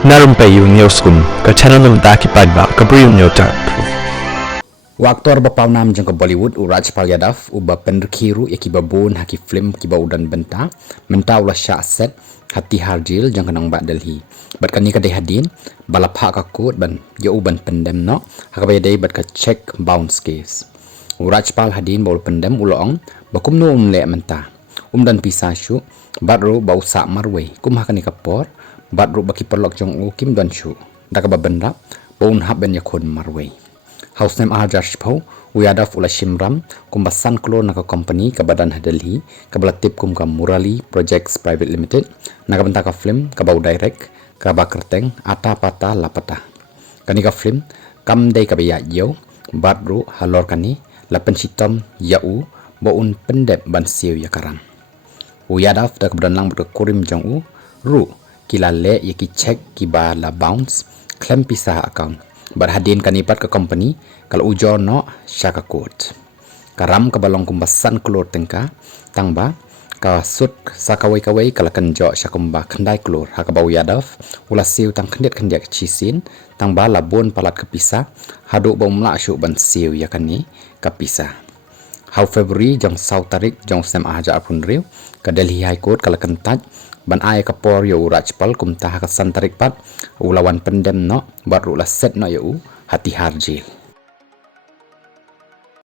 Narumpayu Neoskum, ke channel ng Daki Padba, Kabriyo Nyotar. Waktu arba paunam jang ke Bollywood Uraj Palyadav uba penderkiru ya kiba bon haki film kiba udan benta menta ulah syak set hati harjil jang kenang bak Delhi bat kani kadai hadin balap hak kakut ban ya uban pendem no hakabay day bat ka check bounce case Uraj Pal hadin baul pendem ulong bakum no umle menta dan pisah syu bat ru bau sak marway kum hakani kapor bat ru baki perlok jong u kim dan syu dakaba benda baun hab ben yakun marway House name Ahajar Shpau, Uyadaf Ula Shimram, kumbasan klo naka company ka badan Delhi, kabala tip kum ka Murali Projects Private Limited, naka benta ka film, ka bau direct, ka ba kerteng, ata pata lapata. Kani ka film, kam day ka baya yo, badru halor kani, lapen sitom yau, baun pendep ban siu yakaram. Uyadaf da kebadan lang berka kurim jong u, ru, kila le yaki check kiba la bounce, klem pisah account. Berhadin kanipat ke company kalau ujo no syaka kot karam ke balong kumbasan kelur tengka tangba ka sut sakawai-kawai kalakan jo syakumba kendai kelur hakabau yadav ulah siu tang kendiat cisin tangba labun palat kepisa haduk bau mlak syuk ban siu yakani kapisa Hau Februari jong sau tarik jong sem aja apun riu ke Delhi High Court kalakan taj ban ay kapor yo Rajpal kum tah kasan tarik pat ulawan pendem no baru la set no yo hati harjil